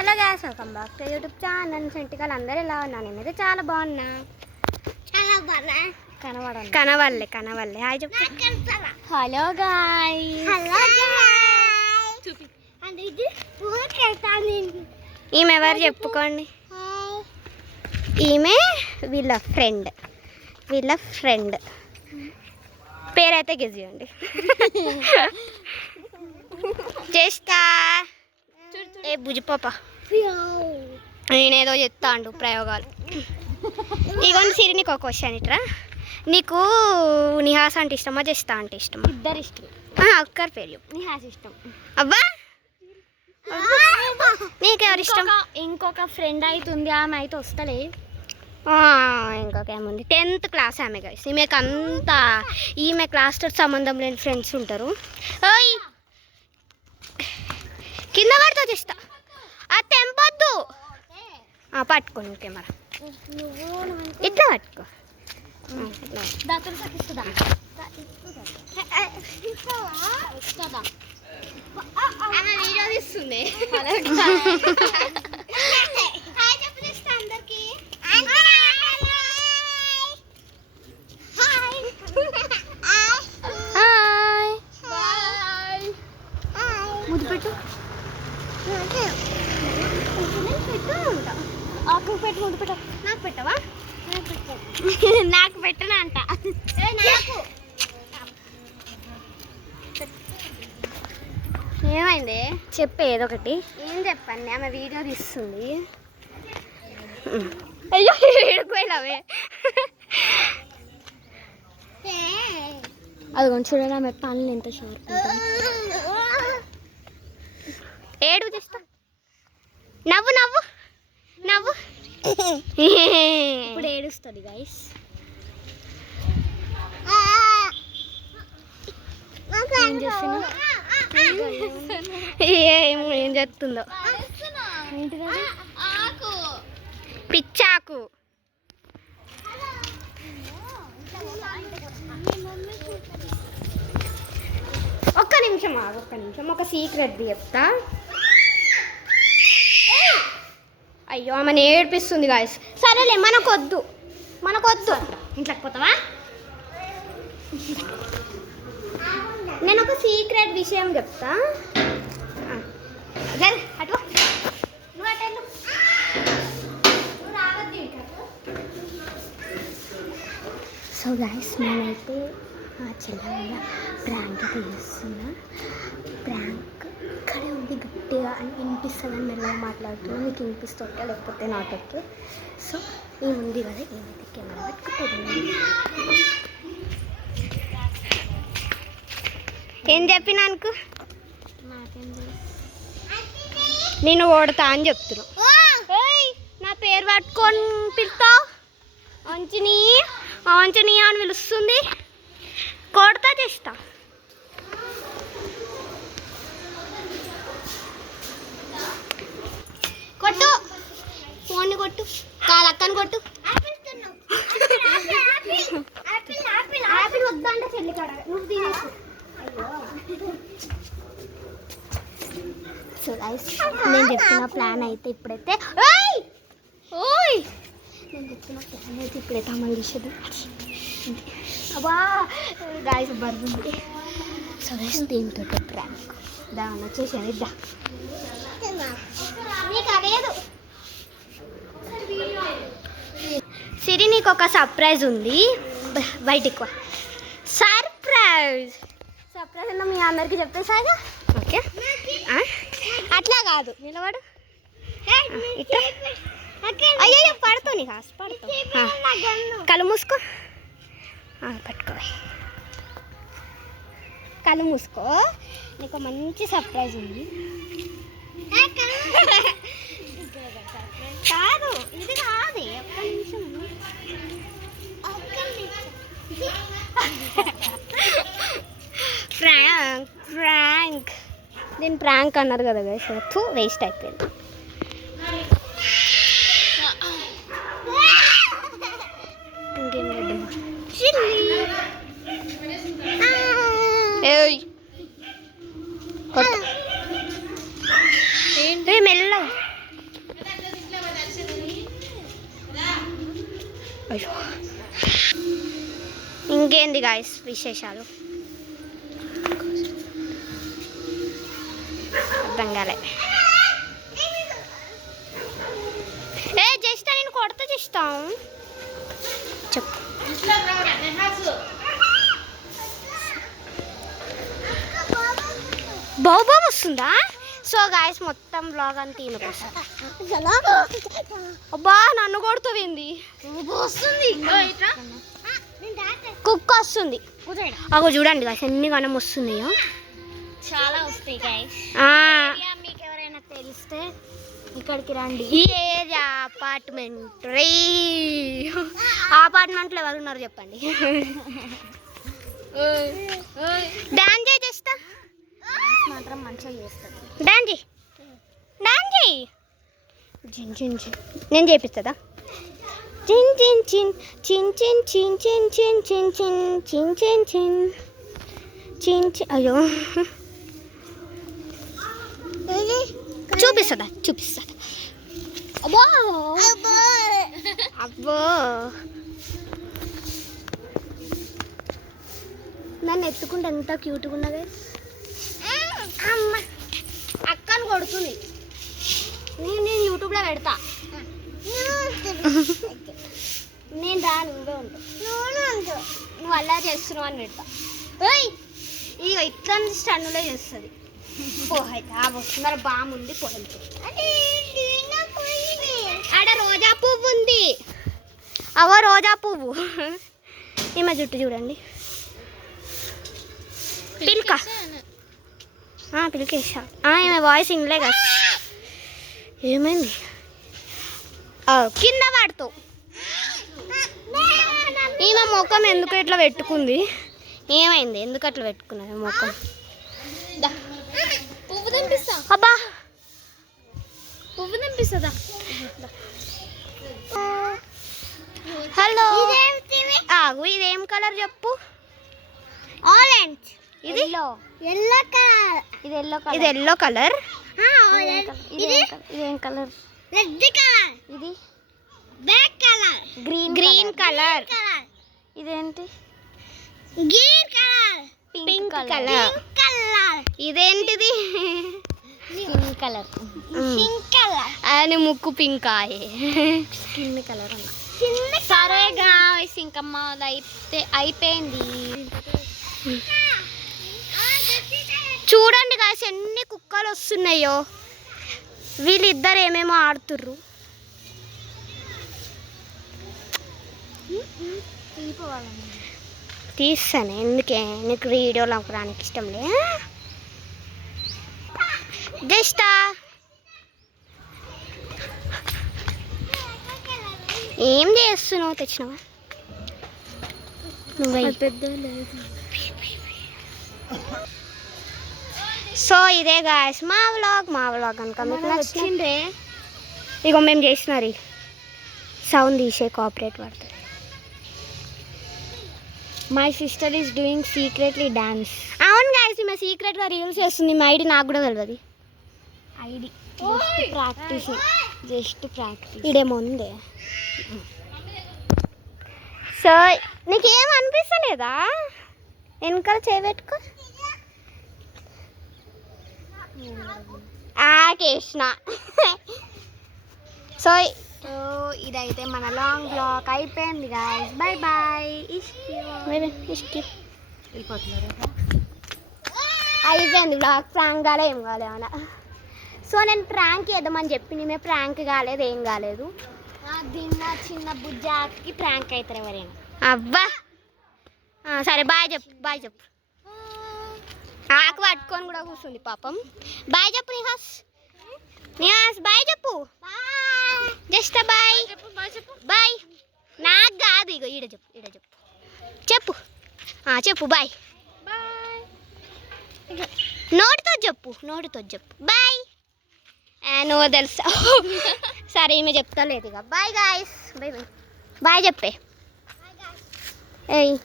Hello guys, welcome back to YouTube channel. సెంటికల్ అందరూ ఎలా ఉన్నా? నేనైతే చాలా బాగున్నా. కనవల్లే హాయ్ చెప్పు. Hello guys. ఈమె ఎవరు చెప్పుకోండి. ఈమె వీళ్ళ ఫ్రెండ్ పేరైతే గెస్ చేయండి. చేస్తా ఏ బుజ్జిపాప, నేనేదో చెప్తాండు ప్రయోగాలు. ఇగోండి సిరి, నీకు ఒక క్వశ్చన్ ఇట్రా. నీకు నిహాస్ అంటే ఇష్టమా, జస్తా అంటే ఇష్టమా? ఇద్దరు ఇష్టం. ఒక్కరి పేరు చెప్పు. నిహాస్ ఇష్టం. అబ్బా, నీకెవరు ఇష్టం? ఇంకొక ఫ్రెండ్ అవుతుంది, ఆమె అయితే వస్తలే. ఇంకొక ఏముంది, 10th క్లాస్ ఆమె గైస్. ఈమె క్లాస్తో సంబంధం లేని ఫ్రెండ్స్ ఉంటారు. ఓయ్ కింద పడుతూ చేస్తా, అది తెంపొద్దు. పట్టుకోండి కెమెరా, ఇట్లా పట్టుకో. వీడియో తీస్తుంది. ముద్దు పెట్టు, ముద్దు పెట్టు. నాకు పెట్టవా? నాకు పెట్టనా అంట. ఏమైంది చెప్పే, ఏదో ఒకటి. ఏం చెప్పండి, ఆమె వీడియో తీస్తుంది. అయ్యో ఏడుకోయినావే. అది కొంచెం చూడండి, ఆమె పనులు ఎంత షార్ప్. ఏడు చేస్తా. నవ్వు నవ్వు నవ్వు. ఇప్పుడు ఏడుస్తుంది గైస్. ఏం చేస్తుందో, పిచ్చాకు. ఒక్క నిమిషం, ఒక సీక్రెట్ చెప్తా. అయ్యో ఆమెను ఏడిపిస్తుంది గాయస్. సరేలే, మనకొద్దు. ఇంట్లోకి పోతావా? నేను ఒక సీక్రెట్ విషయం చెప్తా. అటు సో గాయస్, నేనైతే చెల్లె ప్రాంక్ అయితే చేస్తున్నా. ప్రాంక్ ఇక్కడే ఉంది, గట్టిగా అని వినిపిస్తుందని మెల్లగా మాట్లాడుతున్నా. మీకు వినిపిస్తుంటే లేకపోతే నాట్ ఓకే. సో ఏముంది కదా, ఏమైతే కెమెరా పెట్టుకుంటుంది. ఏం చెప్పినా అనుకో, నేను ఓడతా అని చెప్తున్నా. నా పేరు పట్టుకొని పిలుస్తావు, ఆంజనీ అని పిలుస్తుంది. కొడతా చేస్తా. కొట్టు, ఫోన్ని కొట్టు, కాలక్కని కొట్టు. ఆపిల్ వద్దంటే చెల్లి కాడ నువ్వు తినేసి. సో గైస్, నేను చెప్తున్న ప్లాన్ అయితే ఇప్పుడైతే అమలు చేసేది. అబ్బా గాయస్ బర్గుంది. సో గైస్, దీంతో ప్రాంక్ దాని వచ్చేసాను. ఇద్దా నీకు అదేదు సిరి, నీకు ఒక సర్ప్రైజ్ ఉంది. బయటికి సర్ప్రైజ్ అన్న మీ అందరికి చెప్పేసాగా. ఓకే, అట్లా కాదు, నిలబడు. అయ్యో పడుతుంది, నీకు పడుతుంది. కళ్ళు మూసుకో, పట్టుకో. కళ్ళు మూసుకో, నీకు మంచి సర్ప్రైజ్ ఉంది. కాదు, ఇది కాదు. ఫ్రాంక్ దీని ప్రాంక్ అన్నారు కదా గైస్, వేస్ట్ అయిపోయింది. ఇంకేం లేదు. మెల్ల అయ్యో ఇంకేంది గాయస్ విశేషాలు అర్థం కాలే ఏ చేస్తా నేను కొడతా చేస్తాం చెప్పు బాబా వస్తుందా సో గాయస్ మొత్తం బ్లాగ్ అంతా తినకొస్తా అబ్బా నన్ను కొడుతుంది కుక్క వస్తుంది అగో చూడండి గాయస్ ఎన్ని గణం వస్తున్నాయో చాలా వస్తాయి గైస్ మీకు ఎవరైనా తెలిస్తే ఇక్కడికి రండి ఈ ఏరియా అపార్ట్మెంట్లో ఎవరు ఉన్నారు చెప్పండి డాన్స్ చేస్తా మాత్రం మంచిగా చేస్తారు డాన్స్ జిన్ జిన్ జిన్ నేను చేపిస్తుందా చిన్ చిన్ చిన్ చిన్ చిన్ చిన్ చిన్ చిన్ చిన్ చిన్ చిన్ చిన్ చిన్ చిన్ అయ్యో చూపిస్తుందా అబ్బో అబ్బో నన్ను ఎత్తుకుంటే ఎంత క్యూట్గా ఉన్నది అమ్మ అక్కను కొడుతుంది నేను యూట్యూబ్లో పెడతా నేను రా నువ్వే ఉంటావు నువ్వు అలా చేస్తున్నావు అని పెడతా ఇక ఇట్లా స్టన్నులో చేస్తుంది పోహైతే వస్తున్నారు బాగుంది పోయింది ఆడ రోజా పువ్వు ఉంది అవో రోజా పువ్వు ఈమె జుట్టు చూడండి పిల్క పిలికేసా ఈమె వాయిస్ ఇంగ్లే కదా ఏమైంది కింద పడుతావు ఈమె ముఖం ఎందుకు ఇట్లా పెట్టుకుంది ఏమైంది ఎందుకు అట్లా పెట్టుకున్నది ముఖం పువ్వు తెంపిస్తా అబ్బా పువ్వు తెంపిస్తుందా హలో ఆగు ఇదేం కలర్ చెప్పు ఆరెంజ్ ఇది ఎల్లో కలర్ ఇది ఎల్లో కలర్ ఇదేం కలర్ రెడ్ కలర్ ఇది బ్లాక్ కలర్ గ్రీన్ కలర్ ఇదేంటి గ్రీన్ కలర్ పింక్ కలర్ ఇదేంటిది స్కిన్ కలర్ అని ముక్కు పింక్ ఆయే స్కిన్ కలర్ అన్న సరే గాయ్స్ ఇంకా మాది అయిపోయింది చూడండి గాయ్స్ ఎన్ని కుక్కలు వస్తున్నాయో వీళ్ళిద్దరు ఏమేమో ఆడుతుర్రు తీస్తాను ఎందుకే నీకు వీడియోలో రానికి ఇష్టం లే జస్ట్ ఏం చేస్తున్నావు తెచ్చినావా సో ఇదే గాయస్ మా వ్లాగ్ కనుక మీకు నచ్చిందే ఇగో మేము చేసినారు సౌండ్ తీసే కాపరేట్ పడుతుంది my sister is doing secretly dance అవును గాయస్ ఈమె సీక్రెట్గా రీల్స్ చేస్తుంది మా ఐడి నాకు కూడా తెలియదు ఐడి జస్ట్ ప్రాక్టీస్ ఇడేమో ఉంది సో నీకేం అనిపిస్తలేదా వెనకాల చేయబెట్టుకో కేసిన సో ఇదైతే మన లాంగ్ బ్లాగ్ అయిపోయింది గాయ్స్ బై బాయ్ అయిపోయింది బ్లాగ్ ప్రాంక్ కాలే ఏం కాలే అలా సో నేను ప్రాంక్ చేద్దామని చెప్పి మేము ప్రాంక్ కాలేదు ఏం కాలేదు దీన్న చిన్న బుజ్జాకి ప్రాంక్ అవుతారు ఎవరైనా అబ్బా సరే బాయ్ చెప్పు ఆకు పట్టుకొని కూడా కూర్చుంది పాపం బాయ్ చెప్పు నిహాస్ బాయ్ చెప్పు జస్ట్ బాయ్ బాయ్ నాకు కాదు ఇగో ఈడ చెప్పు చెప్పు బాయ్ నోటితో చెప్పు బాయ్ నువ్వు తెలుసా సరే ఈమె చెప్తా లేదు ఇక బాయ్ గాయస్ బాయ్ చెప్పే ఏయ్